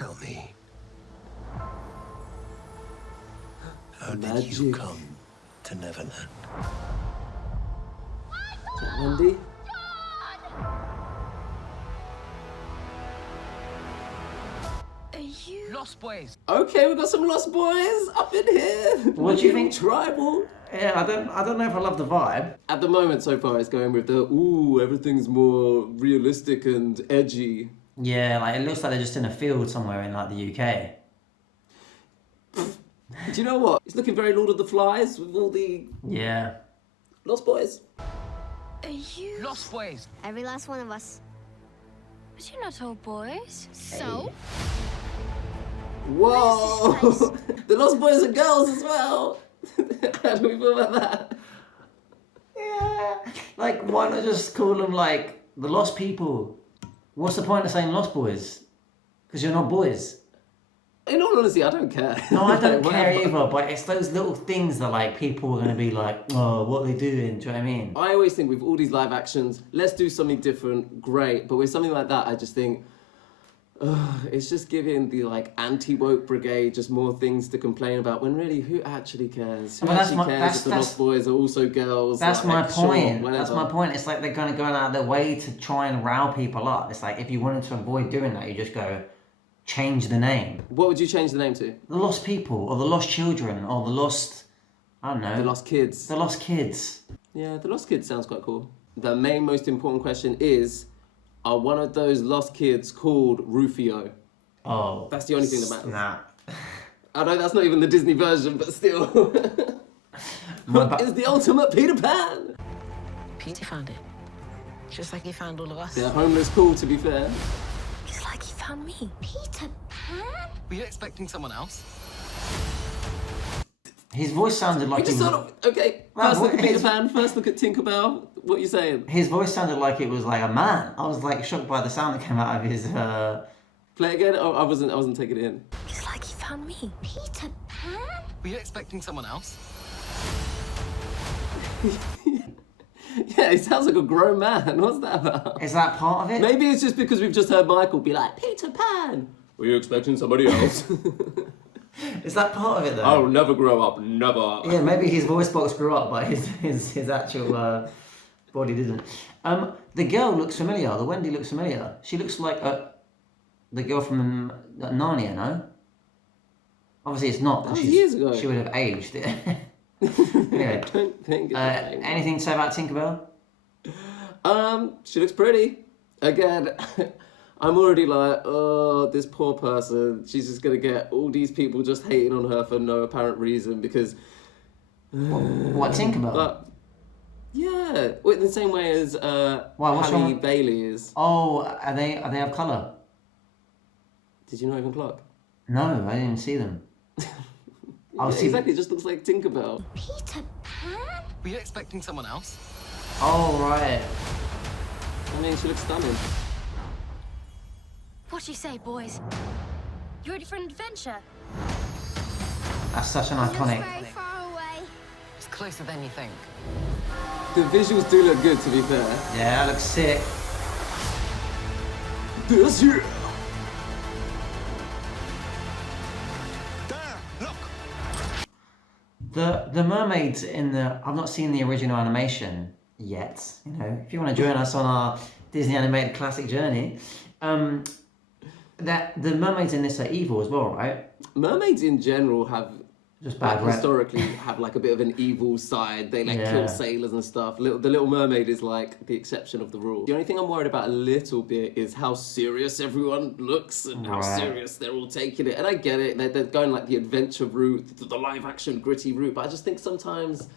Tell me, how did you come to Neverland? Wendy? Are you Lost Boys? Okay, we've got some Lost Boys up in here. What do you think? Tribal. Yeah, I don't know if I love the vibe. At the moment, so far, it's going with the ooh, everything's more realistic and edgy. Yeah, like it looks like they're just in a field somewhere in like the UK. Do you know what? It's looking very Lord of the Flies with all the Yeah. Lost Boys. Are you Lost Boys? Every last one of us. But you're not all boys. So? Whoa! The Lost Boys are girls as well. How do we feel about that? Yeah. Like, why not just call them like the Lost People? What's the point of saying Lost Boys? Because you're not boys. In all honesty, I don't care. No, I don't Like, care whatever. either, but it's those little things that like people are going to be like, oh, what are they doing? Do you know what I mean? I always think with all these live actions, let's do something different, great. But with something like that, I just think, it's just giving the like anti-woke brigade just more things to complain about when really, who actually cares? Who Well, that's actually my- cares that's- if the that's- Lost Boys are also girls? That's like, my sure, point. whatever. That's my point. It's like they're going to go out of their way to try and rile people up. It's like if you wanted to avoid doing that, you just go, change the name. What would you change the name to? The Lost People, or the Lost Children, or the Lost, I don't know. The Lost Kids. The Lost Kids. Yeah, the Lost Kids sounds quite cool. The main, most important question is, are one of those Lost Kids called Rufio? Oh. That's the only thing that matters. Nah. I know that's not even the Disney version, but still. Hook is the ultimate Peter Pan! Peter found it. Just like he found all of us. They're homeless cool, to be fair. It's like he found me. Peter Pan? Were you expecting someone else? His voice sounded like We it just was... sort of, okay, Well, first look at his- Peter Pan, first look at Tinkerbell. What are you saying? His voice sounded like it was like a man. I was like shocked by the sound that came out of his... Play again? Oh, I wasn't taking it in. It's like he found me. Peter Pan? Were you expecting someone else? Yeah, he sounds like a grown man. What's that about? Is that part of it? Maybe it's just because we've just heard Michael be like, Peter Pan! Were you expecting somebody else? Is that part of it though? I'll never grow up, never. Yeah, maybe his voice box grew up, but his actual body didn't. The girl looks familiar. The Wendy looks familiar. She looks like the girl from Narnia, no? Obviously it's not. That was She's- years ago. She would have aged. Anyway, I don't think it's the same. anything to say about Tinkerbell? She looks pretty. Again, I'm already like, oh, this poor person. She's just gonna get all these people just hating on her for no apparent reason because. What Tinkerbell? But yeah, well, in the same way as what's Halle wrong? Bailey is. Oh, are they have colour? Did you not even clock? No, I didn't even see them. I'll Yeah, see. exactly, it just looks like Tinkerbell. Peter Pan? Were you expecting someone else? Oh right. I mean, she looks stunning. What do you say, boys? You ready for an adventure? That's such an Looks iconic. very far away. It's closer than you think. The visuals do look good, to be fair. Yeah, that looks sick. This year. The mermaids in the... I've not seen the original animation yet. You know, if you want to join us on our Disney animated classic journey, that the mermaids in this are evil as well, right? Mermaids in general have Just bad rep. historically have like a bit of an evil side. They like Yeah. kill sailors and stuff. The Little Mermaid is like the exception of the rule. The only thing I'm worried about a little bit is how serious everyone looks and how Right. serious they're all taking it. And I get it, they're going like the adventure route, the live action gritty route, but I just think sometimes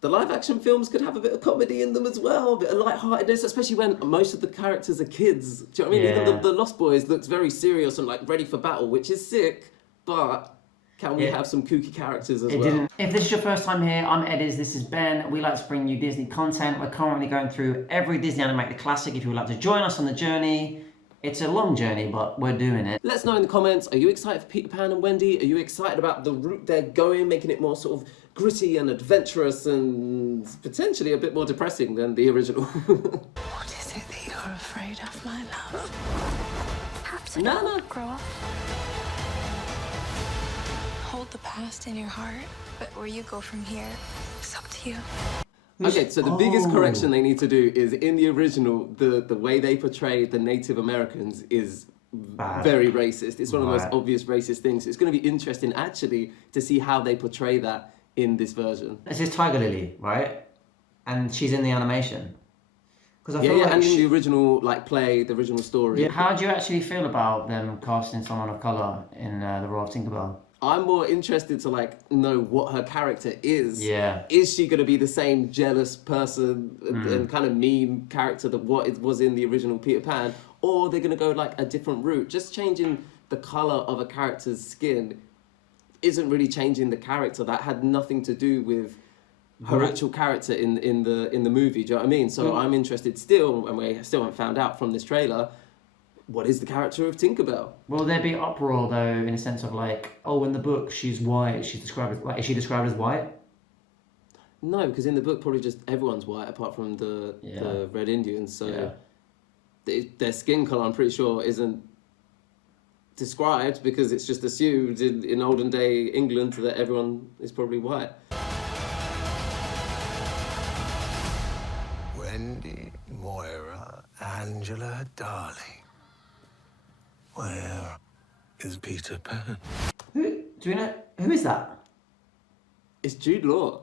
the live action films could have a bit of comedy in them as well, a bit of lightheartedness, especially when most of the characters are kids. Do you know what I mean? Yeah. Even the Lost Boys looks very serious and like ready for battle, which is sick, but can we Yeah. have some kooky characters as It well? didn't. If this is your first time here, I'm Ediz, this is Ben. We like to bring you Disney content. We're currently going through every Disney animated classic. If you would like to join us on the journey, it's a long journey, but we're doing it. Let us know in the comments, are you excited for Peter Pan and Wendy? Are you excited about the route they're going, making it more sort of gritty and adventurous and potentially a bit more depressing than the original? What is it that you're afraid of, my love? Captain So No, don't no. grow up. Hold the past in your heart, but where you go from here, it's up to you. Okay, so the biggest Oh. correction they need to do is in the original, the way they portray the Native Americans is Bad. very racist. It's one of the most Right. obvious racist things. It's going to be interesting actually to see how they portray that in this version. This is Tiger Lily, right? And she's in the animation. Because I Yeah, feel yeah, like and in the original like play, the original story. Yeah, how do you actually feel about them casting someone of colour in the role of Tinkerbell? I'm more interested to like know what her character is. Yeah. Is she going to be the same jealous person and kind of mean character that what it was in the original Peter Pan, or they're going to go like a different route? Just changing the color of a character's skin isn't really changing the character. That had nothing to do with her actual character in the movie. Do you know what I mean? So I'm interested still, and we still haven't found out from this trailer. What is the character of Tinkerbell? Will there be uproar though, in a sense of like, oh, in the book she's white. She's described as like, is she described as white? No, because in the book probably just everyone's white apart from the Red Indians. So their skin color, I'm pretty sure, isn't described because it's just assumed in olden day England that everyone is probably white. Wendy, Moira, Angela, darling. Where is Peter Pan? Do we know who is that? It's Jude Law.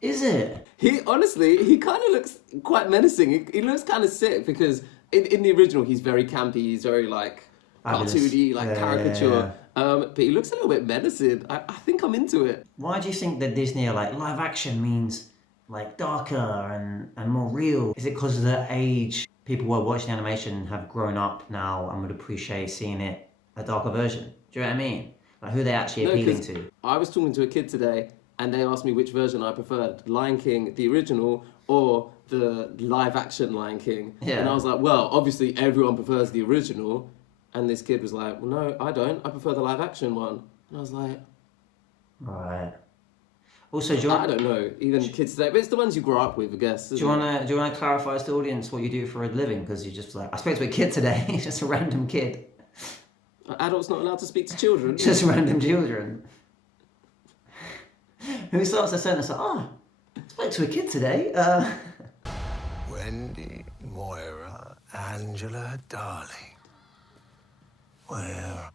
Is it? He honestly, he kind of looks quite menacing. He looks kind of sick because in the original he's very campy. He's very like Fabulous. cartoony, like Yeah, caricature. yeah. But he looks a little bit menacing. I think I'm into it. Why do you think that Disney are like live action means like darker and more real? Is it because of the age people who are watching animation have grown up now and would appreciate seeing it a darker version? Do you know what I mean? Like who they actually No, appealing 'cause to? I was talking to a kid today and they asked me which version I preferred, Lion King, the original, or the live action Lion King. Yeah. And I was like, well, obviously everyone prefers the original. And this kid was like, well, no, I don't. I prefer the live action one. And I was like, Right. Also, do you I want don't know, even kids today, but it's the ones you grow up with, I guess. do you wanna clarify to the audience what you do for a living? Because you just like I spoke to a kid today, just a random kid, Adults not allowed to speak to children. just random children. Who starts a sentence like, oh, I spoke to a kid today. Wendy, Moira, Angela, darling. Where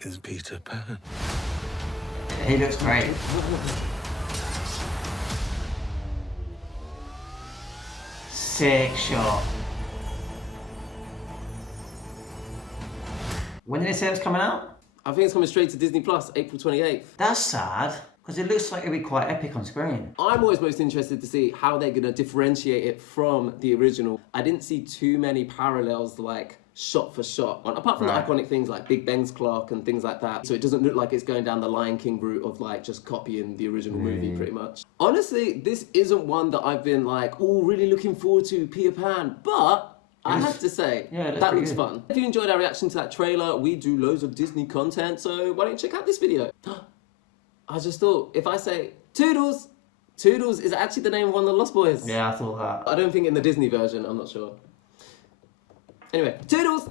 is Peter Pan? He looks great. Sick shot. When did they say it was coming out? I think it's coming straight to Disney Plus, April 28th. That's sad, because it looks like it'll be quite epic on screen. I'm always most interested to see how they're going to differentiate it from the original. I didn't see too many parallels, like shot for shot, apart from Right. the iconic things like Big Ben's clock and things like that. So it doesn't look like it's going down the Lion King route of like just copying the original movie pretty much. Honestly, this isn't one that I've been like, oh, really looking forward to, Peter Pan, but I have to say, yeah, it looks that pretty looks good. fun. If you enjoyed our reaction to that trailer, we do loads of Disney content, so why don't you check out this video? I just thought, if I say Toodles, Toodles is actually the name of one of the Lost Boys. Yeah, I thought that. I don't think in the Disney version, I'm not sure. Anyway, Toodles!